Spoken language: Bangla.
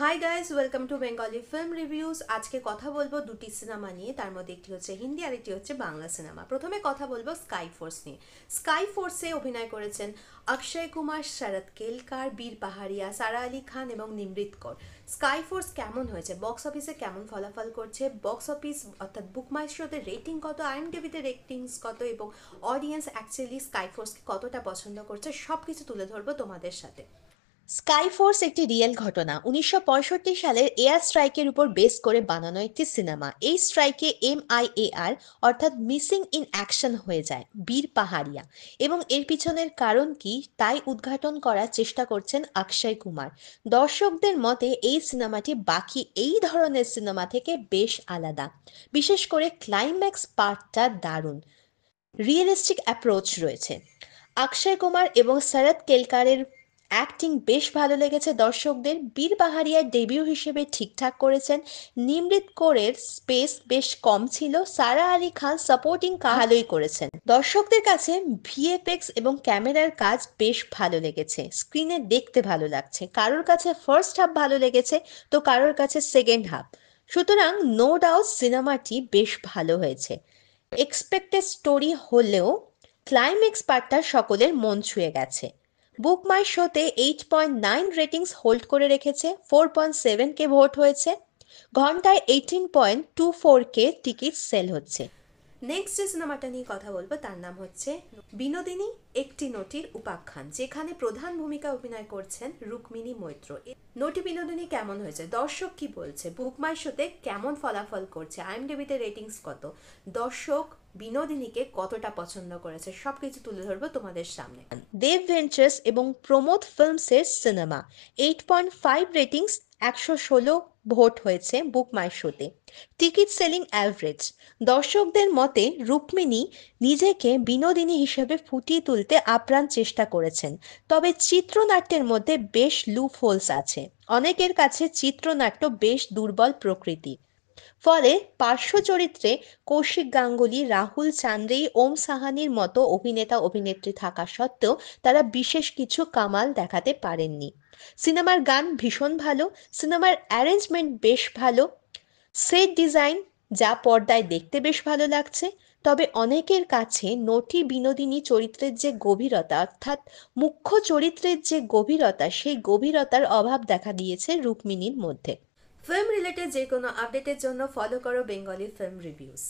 High guys, welcome to Bengali film reviews. আজকে কথা বলবো দুটি সিনেমা নিয়ে, তার মধ্যে একটি হচ্ছে হিন্দি আর একটি হচ্ছে বাংলা সিনেমা। প্রথমে কথা বলবো স্কাই ফোর্স নিয়ে। স্কাই ফোর্সে অভিনয় করেছেন অক্ষয় কুমার, শরৎ কেলকার, বীর পাহাড়িয়া, সারা আলি খান এবং নিমৃত কৌর। স্কাই ফোর্স কেমন হয়েছে, বক্স অফিসে কেমন ফলাফল করছে, বক্স অফিস অর্থাৎ বুক মাই শোতে রেটিং কত, আইএমডিবিতে রেটিংস কত এবং অডিয়েন্স অ্যাকচুয়ালি স্কাই ফোর্সকে কতটা পছন্দ করছে, সব কিছু তুলে ধরবো তোমাদের সাথে। স্কাই ফোর্স একটি রিয়েল ঘটনা। 1965 সালের এয়ার স্ট্রাইকের উপর বেস করে বানানো একটি সিনেমা। এই স্ট্রাইকে MIAR অর্থাৎ মিসিং ইন অ্যাকশন হয়ে যায় বীর পাহাড়িয়া, এবং এর পিছনের কারণ কি তাই উদ্ঘাটন করার চেষ্টা করছেন অক্ষয় কুমার। দর্শকদের মতে এই সিনেমাটি বাকি এই ধরনের সিনেমা থেকে বেশ আলাদা। বিশেষ করে ক্লাইম্যাক্স পার্টটা দারুণ, রিয়েলিস্টিক অ্যাপ্রোচ রয়েছে। অক্ষয় কুমার এবং শরৎ কেলকারের অ্যাক্টিং বেশ ভালো লেগেছে দর্শকদের। বীর পাহাড়িয়ার ডেবিউ হিসেবে ঠিকঠাক করেছেন। নিমৃত কৌরের স্পেস বেশ কম ছিল। সারা আলি খান সাপোর্টিং ভালোই করেছেন। দর্শকদের কাছে VFX এবং ক্যামেরার কাজ বেশ ভালো লেগেছে। স্ক্রিনে দেখতে ভালো লাগছে। কারোর কাছে ফার্স্ট হাফ ভালো লেগেছে, তো কারোর কাছে সেকেন্ড হাফ। সুতরাং নো ডাউট সিনেমাটি বেশ ভালো হয়েছে। এক্সপেক্টেড স্টোরি হলেও ক্লাইম্যাক্স পার্টটা সকলের মন ছুঁয়ে গেছে। বুক মাই শোতে 8.9 রেটিংস হোল্ড করে রেখেছে, 4.7K ভোট হয়েছে, ঘন্টায় 18.24K টিকিট সেল হচ্ছে। নেক্সট যে সিনেমাটা নিয়ে কথা বলবো তার নাম হচ্ছে বিনোদিনী একটি নটির উপাখ্যান, যেখানে প্রধান ভূমিকা অভিনয় করছেন রুক্মিণী মৈত্র। নটি বিনোদিনী কেমন হয়েছে, দর্শক কি বলছে, বুক মাই শোতে কেমন ফলাফল করছে, আইএমডিবিতে রেটিংস কত, দর্শক বিনোদিনীকে কতটা পছন্দ করেছে, সবকিছু তুলে ধরবো তোমাদের সামনে। দেব ভেঞ্চার্স এবং প্রমোদ ফিল্মসের সিনেমা, 8.5 রেটিংস, 116 ভোট হয়েছে বুক মাই শোতে। Ticket selling average. দর্শকদের মতে রুক্মিণী নিজেকে বিনোদিনী হিসেবে ফুটিয়ে তুলতে আপ্রাণ চেষ্টা করেছেন, তবে চিত্রনাট্যের মধ্যে বেশ লুপ হোলস আছে। অনেকের কাছে চিত্রনাট্য বেশ দুর্বল প্রকৃতি, ফলে পার্শ্ব চরিত্রে কৌশিক গাঙ্গুলি, রাহুল চান্দ্রেই, ওম সাহানির মতো অভিনেতা অভিনেত্রী থাকা সত্ত্বেও তারা বিশেষ কিছু কামাল দেখাতে পারেননি। সিনেমার গান ভীষণ ভালো, সিনেমার অ্যারেঞ্জমেন্ট বেশ ভালো, সেট ডিজাইন যা পর্দায় দেখতে বেশ ভালো লাগছে। তবে অনেকের কাছে নটি বিনোদিনী চরিত্রের যে গভীরতা, অর্থাৎ মুখ্য চরিত্রের যে গভীরতা, সেই গভীরতার অভাব দেখা দিয়েছে রুক্মিণীর মধ্যে। ফিল্ম রিলেটেড যে কোনো আপডেটের জন্য ফলো করো বেঙ্গলি ফিল্ম রিভিউজ।